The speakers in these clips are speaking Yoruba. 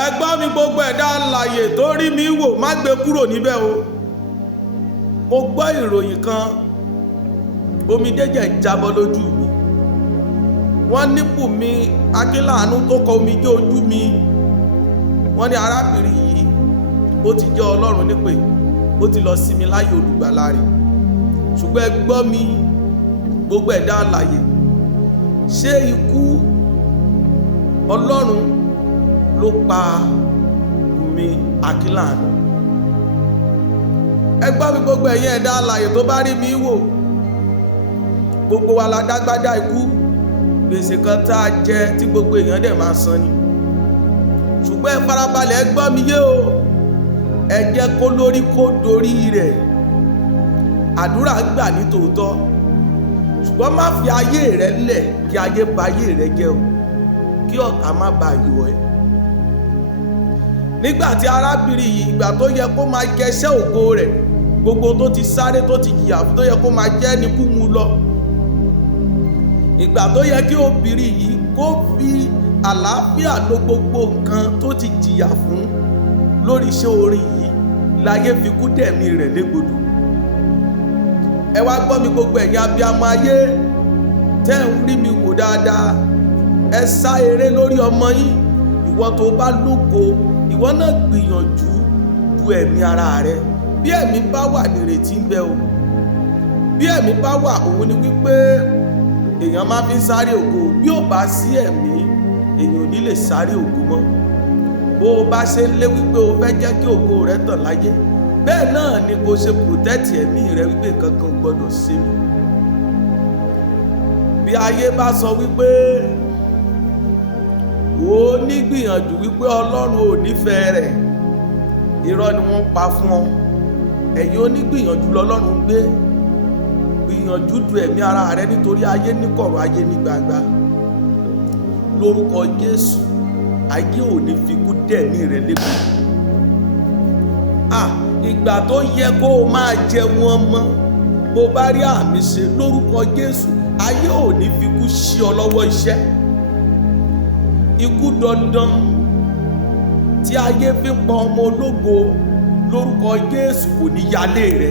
ẹ gbọ́ mi gbogbo ẹ̀dá alààyè tó rí mi wò, má gbé kúrò níbẹ̀ o. Mo gbọ́ ìròyìn kan, omijé jẹ́ jábọ́ lójú mi. Wọ́n ní Bunmi Akinlanu tó kọ omijé ojú mi. Wọ́n ní arábìnrin yìí ó ti jẹ́ Ọlọ́run nípè, ó ti lọ sinmi láyé olùgbàlà rẹ̀. Ṣùgbọ́n ẹ gbọ́ mi gbogbo ẹ̀dá alààyè, ṣé ikú Ọlọ́run ló pa Bunmi Akinlanu? Ẹ gbọ́ mi gbogbo ẹ̀yin ẹ̀dá alààyè tó bá rí mi wò, gbogbo wa la dágbádá ikú, gbèsè kan tá a jẹ tí gbogbo èèyàn dẹ̀ máa san ni. Ṣùgbọ́n ẹ farabalẹ̀, ẹ gbọ́ mi yé o, ẹ jẹ́ kó lórí kó dorí rẹ̀. Àdúrà gbà ní tòótọ́, ṣùgbọ́n má fi ayé rẹ lẹ̀ kí ayé ba ayé rẹ jẹ́ o, kí ọ̀tá má ba yọ ẹ́. Nígbà tí arábìnrin yìí, ìgbà tó yẹ kó máa jẹ iṣẹ́ ògo rẹ̀, gbogbo tó ti sáré tó ti jìyà fún, tó yẹ kó máa jẹ́ ní kú mu lọ. Ìgbà tó yẹ kí obìnrin yìí kó fi àlàáfíà lo gbogbo nǹkan tó ti jìyà fún lórí iṣẹ́ orin yìí, láyé fi kú dẹ̀mí rẹ̀ légbodò. Ẹ wá gbọ́ mi gbogbo ẹ̀yin abiyamọ ayé tẹ́ ń rí mi wò dáadáa, ẹ sá eré lórí ọmọ yín. Ìwọ tó bá lógo, ìwọ náà gbìyànjú du ẹ̀mí ara rẹ. Bí ẹ̀mí bá wà nírètí ń bẹ o. Bí ẹ̀mí bá wà, òun ni wípé èèyàn máa fi ń sáré ògo. Bí ò bá sí ẹ̀mí, èèyàn ò ní lè sáré ògo mọ́. Bó o bá ṣe lé wípé o fẹ́ jẹ́ kí ògo rẹ tàn láyé, bẹ́ẹ̀ náà ni kò ṣe protect ẹ̀mí rẹ wípé nǹkan kan gbọ́dọ̀ ṣe mí. Bí ayé bá sọ wípé ó ní gbìyànjú wípé Ọlọ́run ò nífẹ̀ẹ́ rẹ̀, irọ́ ni wọ́n pa fún ọ. Ẹ̀yin onígbìyànjú lọ́lọ́run gbé. Gbìyànjú du ẹ̀mí ara rẹ, nítorí ayé ní kọ̀rọ̀, ayé ní gbangba. Lórúkọ Jésù, ayé ò ní fi kú dẹ̀mí rẹ légbodò. Ìgbà tó yẹ kó o máa jẹun ọmọ, bó bá rí àmì ṣe lórúkọ Jésù, ayé ò ní fi kú ṣí ọ lọ́wọ́ iṣẹ́. Ikú dandan tí ayé fi ń pa ọmọ ológo, lórúkọ Jésù kò ní yálé rẹ.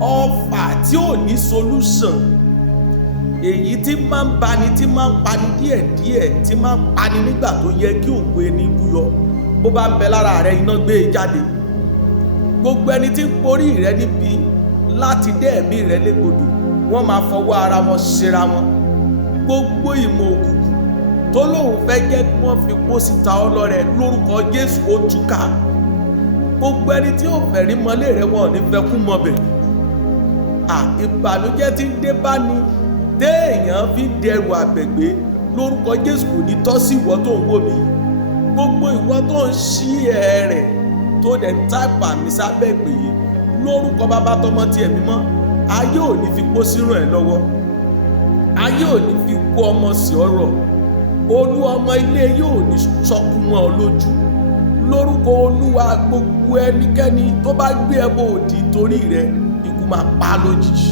Ọfà tí ò ní solution, èyí tí máa ń bani, tí máa ń pani díẹ̀díẹ̀, tí máa ń pani nígbà tó yẹ kí ògo ẹni búyọ, bó bá ń bẹ lára rẹ, iná gbé e jáde. Gbogbo ẹni tí ń porí rẹ níbi láti dé ẹ̀mí rẹ légbodò, wọ́n máa fọwọ́ ara wọn ṣera wọn. Gbogbo ìmọ̀ òkùnkùn tó lóun fẹ́ jẹ́ kí wọ́n fi pọ́ síta ọlọ́rẹ, lórúkọ Jésù ó túká. Gbogbo ẹni tí ò fẹ́ rí mọ́lé rẹ, wọn ò ní fẹ́ kú mọ́bẹ̀. Ìbànújẹ́ tí ń dé bá ní téèyàn fi dẹrù àbẹ̀gbé, lórúkọ Jésù kò ní tọ́ sí ìwọ tó ń wò mí. Gbogbo ìwọ tó ń ṣí ẹ rẹ̀ tó dẹ̀ ń táìpà mi sábẹ́ pé lórúkọ Bàbá, tọmọ tí ẹ̀mí mọ́, ayé ò ní fi pọ́ sírun ẹ̀ lọ́wọ́. Ayé ò ní fi kó ọmọ sí ọ̀rọ̀. Olú ọmọ ilé yóò ní sọkún mọ́ ọ lójú. Lórúkọ Olúwa, gbogbo ẹnikẹ́ni tó bá gbé ẹbọ òdì torí rẹ, ikú máa pa lójijì.